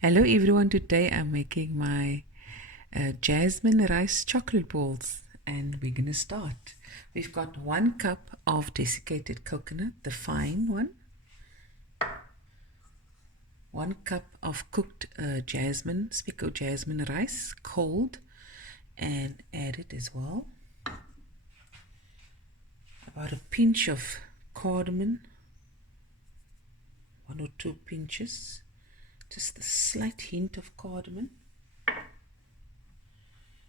Hello everyone, today I'm making my jasmine rice chocolate balls and we're gonna start. We've got 1 cup of desiccated coconut, the fine one, 1 cup of cooked jasmine, Spekko jasmine rice, cold, and add it as well. About a pinch of cardamom, 1 or 2 pinches, just a slight hint of cardamom.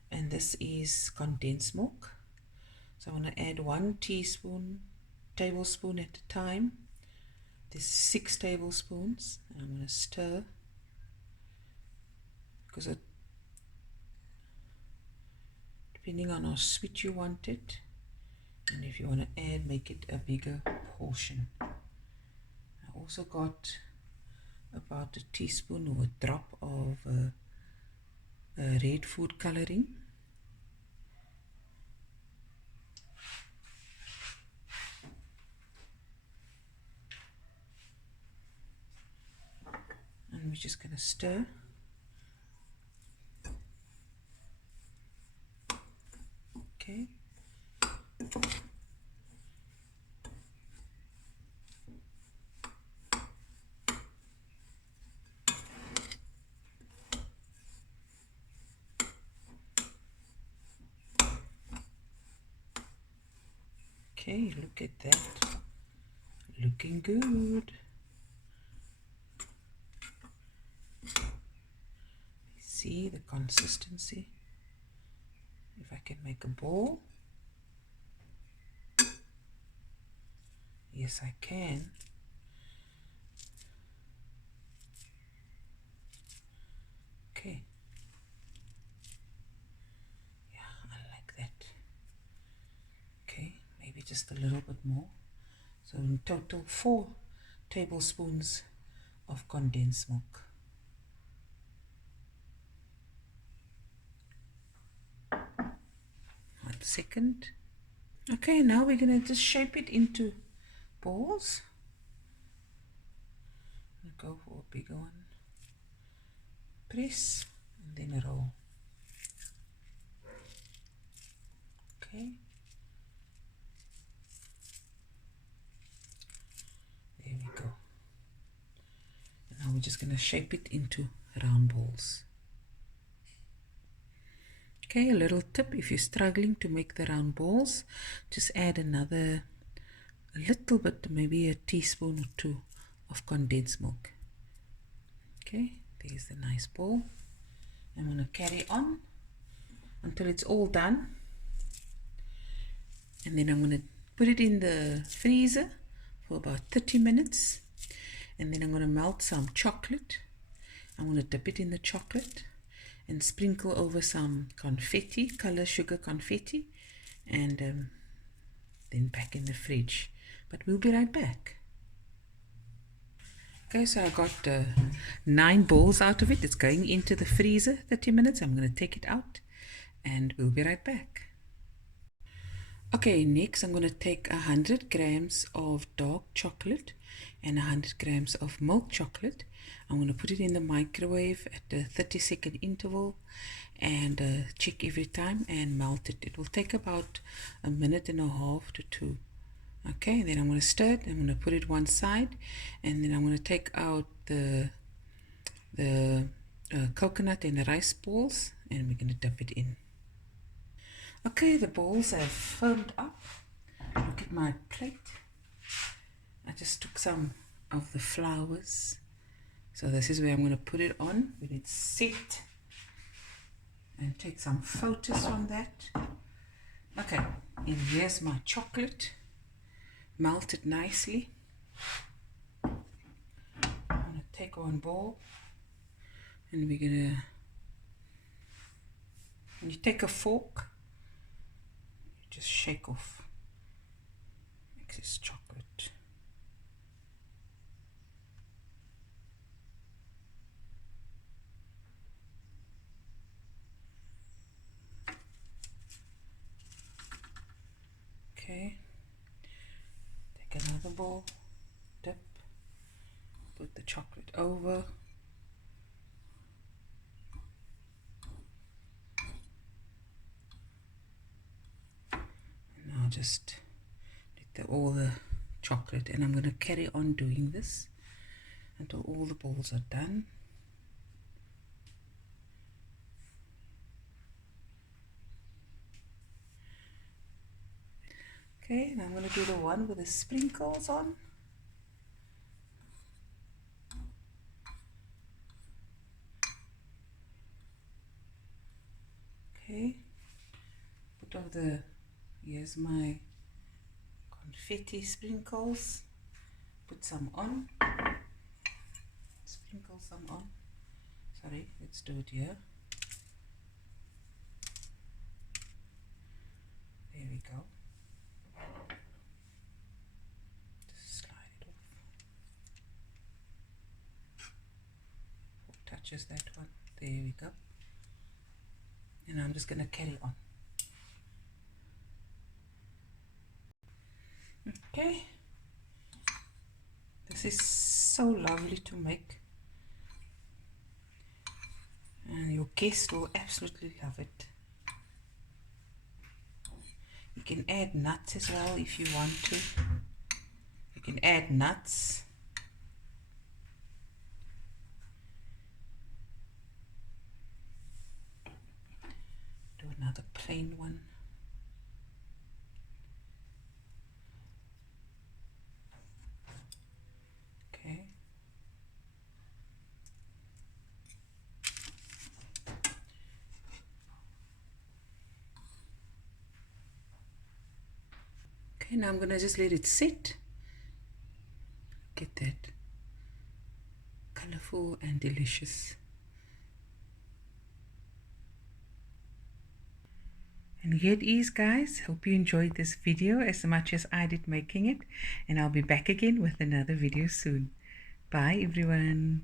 And this is condensed milk. So I'm going to add 1 tablespoon at a time. This is 6 tablespoons. And I'm going to stir because depending on how sweet you want it, and if you want to add, make it a bigger portion. I also got about a teaspoon or a drop of red food coloring. And we're just going to stir. Okay. Okay, look at that. Looking good. See the consistency. If I can make a ball. Yes, I can. Okay. Yeah, I like that. Okay, maybe just a little bit more. So in total 4 tablespoons of condensed milk. One second. Okay, now we're going to just shape it into balls. Go for a bigger one. Press and then roll. Okay. There we go. And now we're just going to shape it into round balls. Okay, a little tip, if you're struggling to make the round balls, just add a little bit, maybe a teaspoon or 2 of condensed milk. Okay, there's the nice ball. I'm going to carry on until it's all done. And then I'm going to put it in the freezer for about 30 minutes. And then I'm going to melt some chocolate. I'm going to dip it in the chocolate and sprinkle over some confetti, color sugar confetti, and then back in the fridge. But we'll be right back. Okay, so I got 9 balls out of it. It's going into the freezer 30 minutes. I'm going to take it out and we'll be right back. Okay, next I'm going to take 100 grams of dark chocolate and 100 grams of milk chocolate. I'm going to put it in the microwave at a 30-second interval and check every time and melt it. It will take about 1.5 minutes to 2. Okay, then I'm going to stir it. I'm going to put it one side, and then I'm going to take out the coconut and the rice balls, and we're going to dip it in. Okay, the balls have firmed up. Look at my plate. I just took some of the flowers. So this is where I'm going to put it on when it's set, and take some photos on that. Okay, and here's my chocolate, melted nicely. I'm going to take one ball, and we're going to, when you take a fork, just shake off excess chocolate. Okay, take another bowl, dip, put the chocolate over, I'll just let all the chocolate, and I'm going to carry on doing this until all the balls are done. Okay, and I'm going to do the one with the sprinkles on. Okay, put all the, here's my confetti sprinkles. Put some on. Sprinkle some on. Sorry, let's do it here. There we go. Just slide it off. 4 touches that one. There we go. And I'm just going to carry on. Okay. This is so lovely to make. And your guests will absolutely love it. You can add nuts as well if you want to. You can add nuts. Do another plain one. Okay. Okay, now I'm going to just let it sit. Get that colorful and delicious. And here it is, guys. Hope you enjoyed this video as much as I did making it. And I'll be back again with another video soon. Bye, everyone.